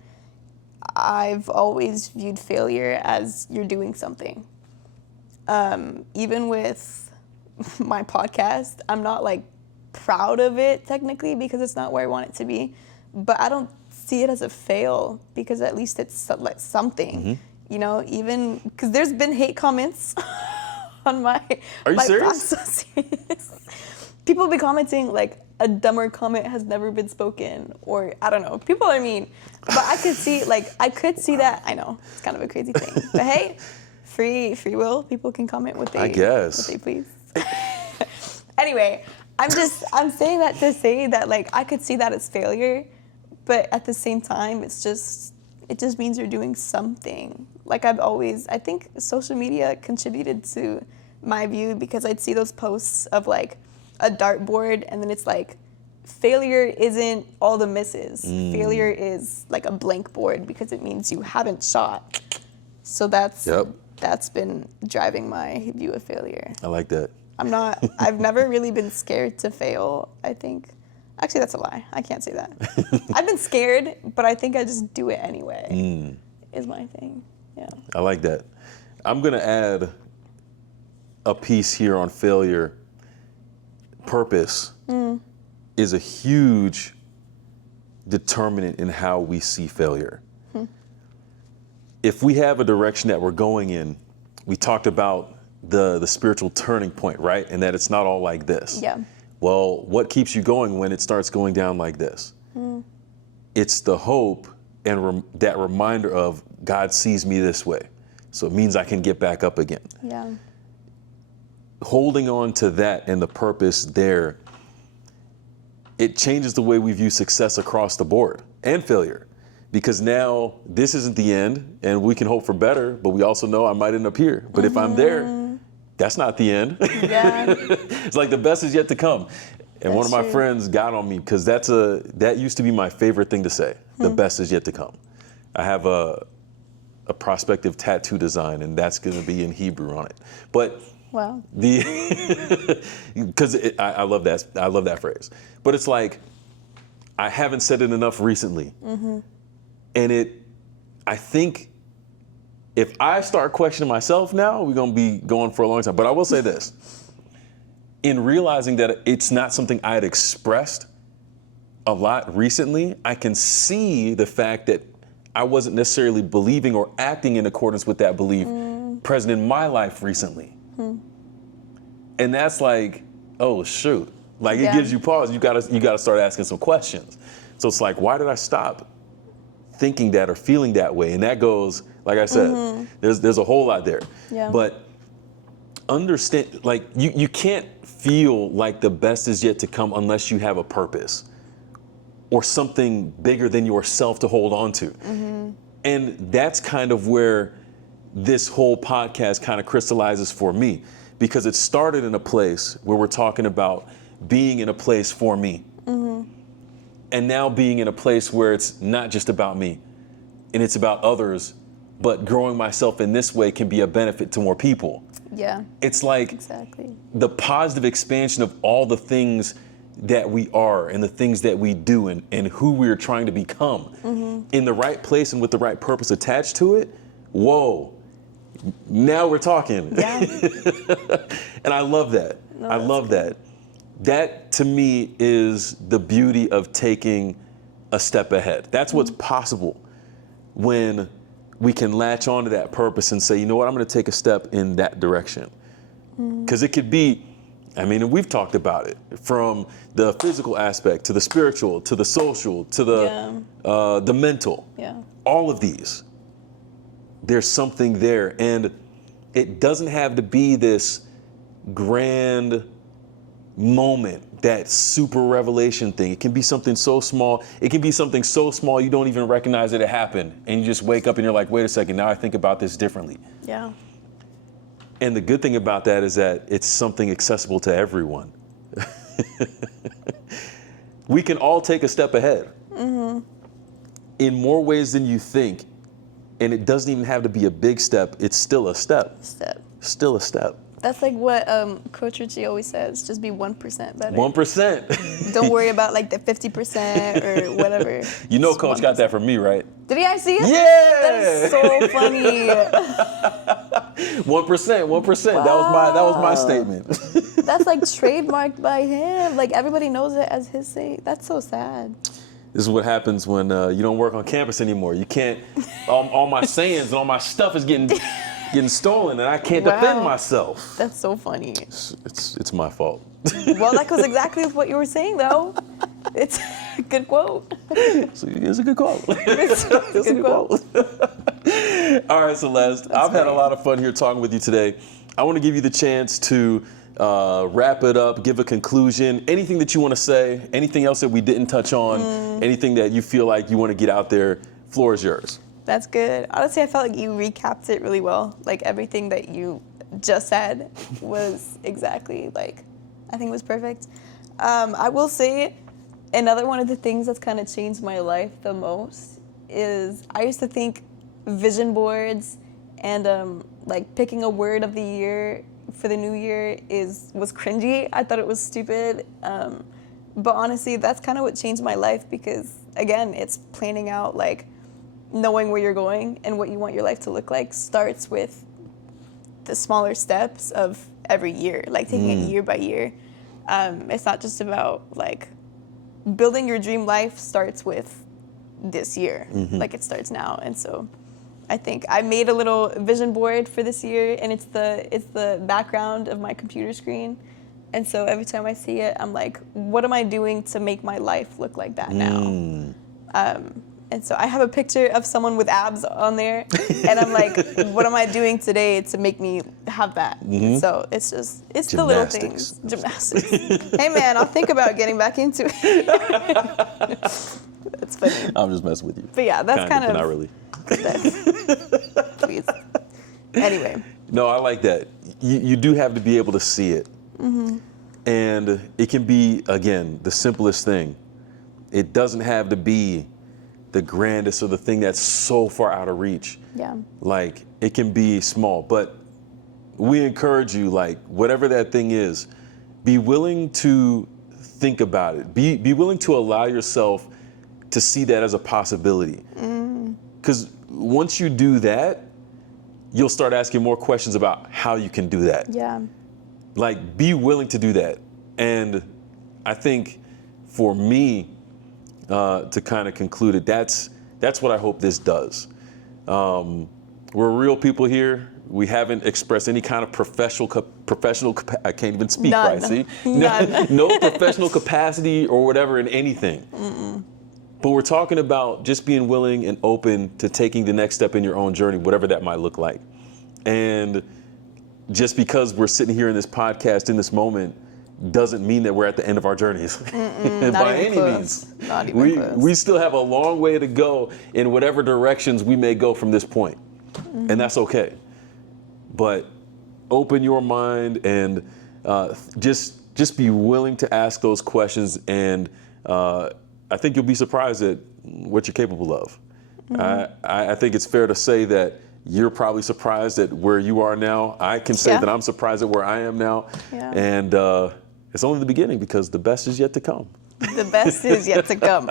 I've always viewed failure as you're doing something. Even with my podcast, I'm not like proud of it technically because it's not where I want it to be, but I don't see it as a fail because at least it's like something, you know, even because there's been hate comments on my Are you serious? Process. People be commenting like a dumber comment has never been spoken, or I don't know. People are mean, but I could see that. I know it's kind of a crazy thing, but hey, free will. People can comment what they please. Anyway, I'm saying that to say that like I could see that as failure, but at the same time, it just means you're doing something. Like I think social media contributed to my view because I'd see those posts of like a dartboard and then it's like, failure isn't all the misses. Failure is like a blank board because it means you haven't shot. So that's been driving my view of failure. I like that. I've never really been scared to fail, I think. Actually, that's a lie. I can't say that. I've been scared, but I think I just do it anyway, is my thing. Yeah. I like that. I'm going to add a piece here on failure. Purpose is a huge determinant in how we see failure. if we have a direction that we're going in, we talked about the spiritual turning point, right? And that it's not all like this. Yeah. Well, what keeps you going when it starts going down like this? It's the hope and that reminder of God sees me this way. So it means I can get back up again. Yeah. Holding on to that and the purpose there, it changes the way we view success across the board and failure. Because now this isn't the end and we can hope for better, but we also know I might end up here. But if I'm there, that's not the end. Yeah. It's like the best is yet to come. And one of my friends got on me because that used to be my favorite thing to say. The best is yet to come. I have a prospective tattoo design, and that's going to be in Hebrew on it. But Wow. Because I love that. I love that phrase. But it's like I haven't said it enough recently, and I think if I start questioning myself now, we're going to be going for a long time. But I will say this. In realizing that it's not something I had expressed a lot recently, I can see the fact that I wasn't necessarily believing or acting in accordance with that belief present in my life recently. And that's like, oh shoot. Like it gives you pause. You gotta start asking some questions. So it's like, why did I stop thinking that or feeling that way? And that goes, like I said, there's a whole lot there. Yeah. But understand, like you can't feel like the best is yet to come unless you have a purpose or something bigger than yourself to hold on to. And that's kind of where this whole podcast kind of crystallizes for me, because it started in a place where we're talking about being in a place for me. And now being in a place where it's not just about me and it's about others, but growing myself in this way can be a benefit to more people. Yeah. It's like Exactly. the positive expansion of all the things that we are and the things that we do and who we're trying to become in the right place and with the right purpose attached to it. Whoa, now we're talking. Yeah. And I love that. No, I love that. That to me is the beauty of taking a step ahead. That's what's possible when we can latch onto that purpose and say, you know what, I'm going to take a step in that direction. Because it could be, I mean, and we've talked about it, from the physical aspect to the spiritual to the social to the mental. Yeah. All of these, there's something there, and it doesn't have to be this grand moment, that super revelation thing. It can be something so small. It can be something so small you don't even recognize that it happened, and you just wake up and you're like, wait a second, now I think about this differently. Yeah. And the good thing about that is that it's something accessible to everyone. We can all take a step ahead in more ways than you think. And it doesn't even have to be a big step. It's still a step. Still a step. That's like what Coach Richie always says, just be 1% better. 1%. Don't worry about like the 50% or whatever. You know, Just Coach 1%. got that from me, right? Did I see it? Yeah. That is so funny. 1%. That was my statement. That's like trademarked by him. Like everybody knows it as his saying. That's so sad. This is what happens when you don't work on campus anymore. You can't. All my sayings and all my stuff is getting stolen, and I can't defend myself. That's so funny. It's my fault. Well, that was exactly what you were saying, though. It's a good quote. So it's a good quote. It's a good quote. All right, Celeste. I've had a lot of fun here talking with you today. I want to give you the chance to wrap it up, give a conclusion, anything that you want to say, anything else that we didn't touch on, anything that you feel like you want to get out there. Floor is yours. That's good. Honestly, I felt like you recapped it really well. Like everything that you just said was exactly like, I think it was perfect. I will say another one of the things that's kind of changed my life the most is I used to think vision boards and like picking a word of the year for the new year was cringy. I thought it was stupid. But honestly, that's kind of what changed my life because, again, it's planning out, like knowing where you're going and what you want your life to look like starts with the smaller steps of every year, like taking it year by year. It's not just about like building your dream life starts with this year, like it starts now. And so I think I made a little vision board for this year, and it's the background of my computer screen. And so every time I see it, I'm like, what am I doing to make my life look like that now? And so I have a picture of someone with abs on there, and I'm like, what am I doing today to make me have that? So it's the little things. Gymnastics. Hey man, I'll think about getting back into it. That's funny. I'm just messing with you. But yeah, that's kind of not really. Anyway. No, I like that. You do have to be able to see it. And it can be, again, the simplest thing. It doesn't have to be the grandest or the thing that's so far out of reach. Yeah. Like, it can be small, but we encourage you, like, whatever that thing is, be willing to think about it. Be willing to allow yourself to see that as a possibility. Because once you do that, you'll start asking more questions about how you can do that. Yeah. Like, be willing to do that. And I think for me, to kind of conclude it, that's what I hope this does. We're real people here. We haven't expressed any kind of professional, I can't even speak right, see? No professional capacity or whatever in anything. But we're talking about just being willing and open to taking the next step in your own journey, whatever that might look like. And just because we're sitting here in this podcast in this moment doesn't mean that we're at the end of our journeys. By any means. Not even close. We still have a long way to go in whatever directions we may go from this point. And that's okay. But open your mind and just be willing to ask those questions, and I think you'll be surprised at what you're capable of. I think it's fair to say that you're probably surprised at where you are now. I can say that I'm surprised at where I am now. Yeah. And it's only the beginning, because the best is yet to come. The best is yet to come.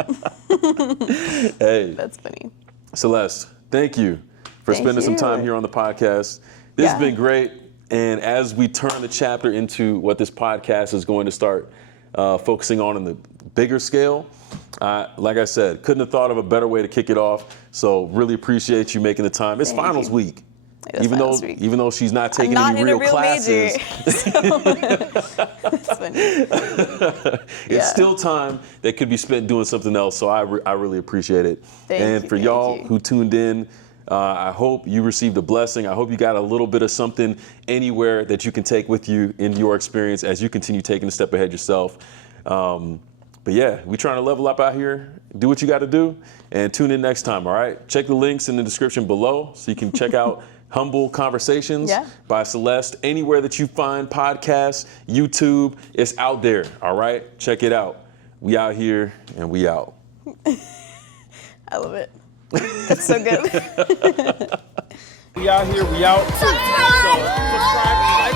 Hey. That's funny. Celeste, thank you for spending some time here on the podcast. This has been great. And as we turn the chapter into what this podcast is going to start focusing on in the bigger scale, like I said, couldn't have thought of a better way to kick it off. So really appreciate you making the time. It's finals week. Even though she's not taking any real classes, That's funny. it's still time that could be spent doing something else. So I really appreciate it. Thank you, for y'all who tuned in, I hope you received a blessing. I hope you got a little bit of something anywhere that you can take with you in your experience as you continue taking a step ahead yourself. But yeah, we're trying to level up out here. Do what you got to do, and tune in next time, all right? Check the links in the description below so you can check out Humble Conversations by Celeste. Anywhere that you find podcasts, YouTube, it's out there, all right? Check it out. We out here, and we out. I love it. That's so good. We out here, we out. Subscribe, like,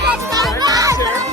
share.